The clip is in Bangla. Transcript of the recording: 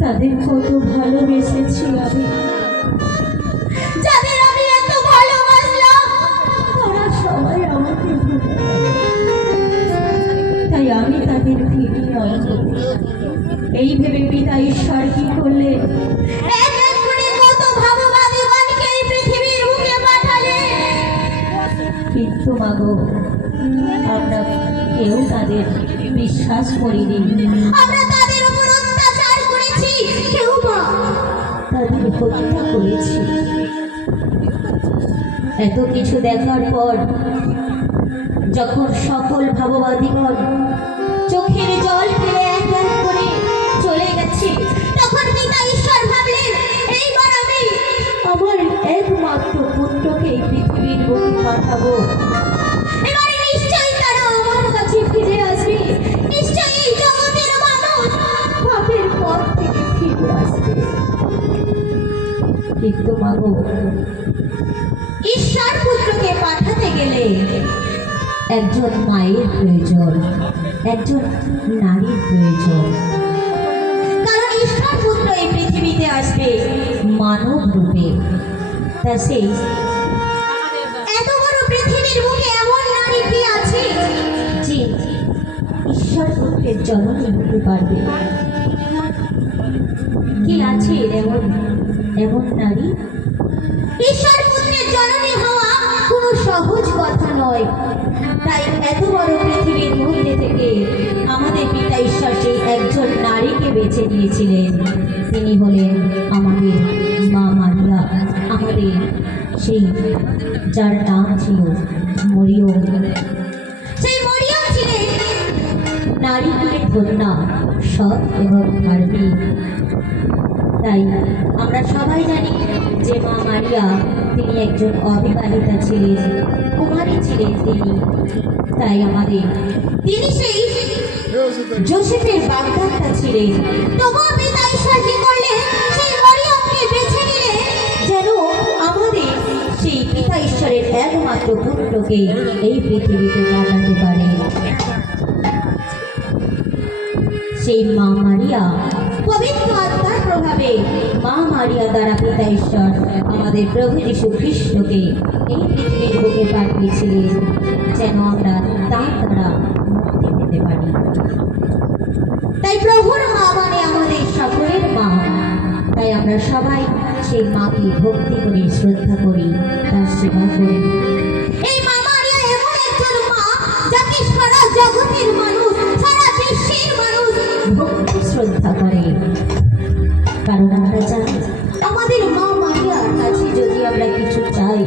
তাদের কত ভালোবেসেছি আমি, যাদের আমি এত ভালোবাসলাম তারা সবাই আমাকে ভুলে গেল। তাই আমি তাদের ফিরিয়ে আনবো এই ভেবে পিতা ঈশ্বর কি করলেন, এক এক করে কত ভাববাদীগণকে এই পৃথিবীর বুকে পাঠালেন। কিন্তু মাগো, আমরা কেউ তাদের বিশ্বাস করিনি, আমরা তাদের উপর অত্যাচার করেছি, কেউ বা তাদের হত্যা করেছি। এত কিছু দেখার পর যখন সকল ভাববাদীগণ চোখের জল ফেলে এক এক করে চলে গেছে, তখন পিতা ঈশ্বর ভাবলেন, এইবার আমি আমার একমাত্র পুত্রকে এই পৃথিবীর বুকে পাঠাবো। এবারে নিশ্চয়ই তারা আমার কাছে ফিরে আসবে, নিশ্চয়ই এই জগতের মানুষ পাপের পথ থেকে ফিরে আসবে। কিন্তু মাগো, ঈশ্বর পুত্রকে পাঠাতে গেলে একজন মায়ের প্রয়োজন, একজন নারীর প্রয়োজন। কারণ ঈশ্বর পুত্র এই পৃথিবীতে আসবে মানব রূপে। তা সেই এত বড় পৃথিবীর বুকে এমন নারী কি আছে যে ঈশ্বর পুত্রের জননী হতে পারবে? কি আছে এমন নারী? ঈশ্বর পুত্রের জননী হওয়া কোনো সহজ কথা নয়। তাই এত বড় পৃথিবীর মধ্যে থেকে আমাদের পিতা ঈশ্বর সেই একজন নারীকে বেছে নিয়েছিলেন। তিনি হলেন আমাদের মা মারিয়া, আমাদের সেই যার নাম ছিল মরিয়ম। সেই মরিয়ম ছিলেন নারী কুলে ধন্যা, সৎ এবং ধার্মিক। তাই আমরা সবাই জানি যে মা মারিয়া তিনি একজন অবিবাহিতা ছিলেন, কুমারী ছিলেন তিনি। তাই তিনি সেই যোসেফের বাগদাত্তা ছিলেন। তবুও পিতা ঈশ্বর কি করলেন? সেই মরিয়মকে বেছে নিলেন যেন আমাদের সেই পিতা ঈশ্বরের একমাত্র পুত্রকে এই পৃথিবীতে পাঠাতে পারে। সেই মা মারিয়া পবিত্র আত্মার প্রভাবে মা মারিয়া দ্বারা পিতা ঈশ্বর আমাদের প্রভু যীশু খ্রিস্টকে এই পৃথিবীর বুকে পাঠিয়েছিলেন যেন আমরা তার দ্বারা মুক্তি পেতে পারি। তাই প্রভুর মা মানে আমাদের সকলের মা। তাই আমরা সবাই সেই মাকে ভক্তি করি, শ্রদ্ধা করি, তার সেবা করি। এই মা মারিয়া এমন একজন মা যাকে সারা জগতের মানুষ, সারা বিশ্বের মানুষ ভক্তি শ্রদ্ধা করে। কারণ আমরা জানি আমাদের মা মারিয়ার কাছে যদি আমরা কিছু চাই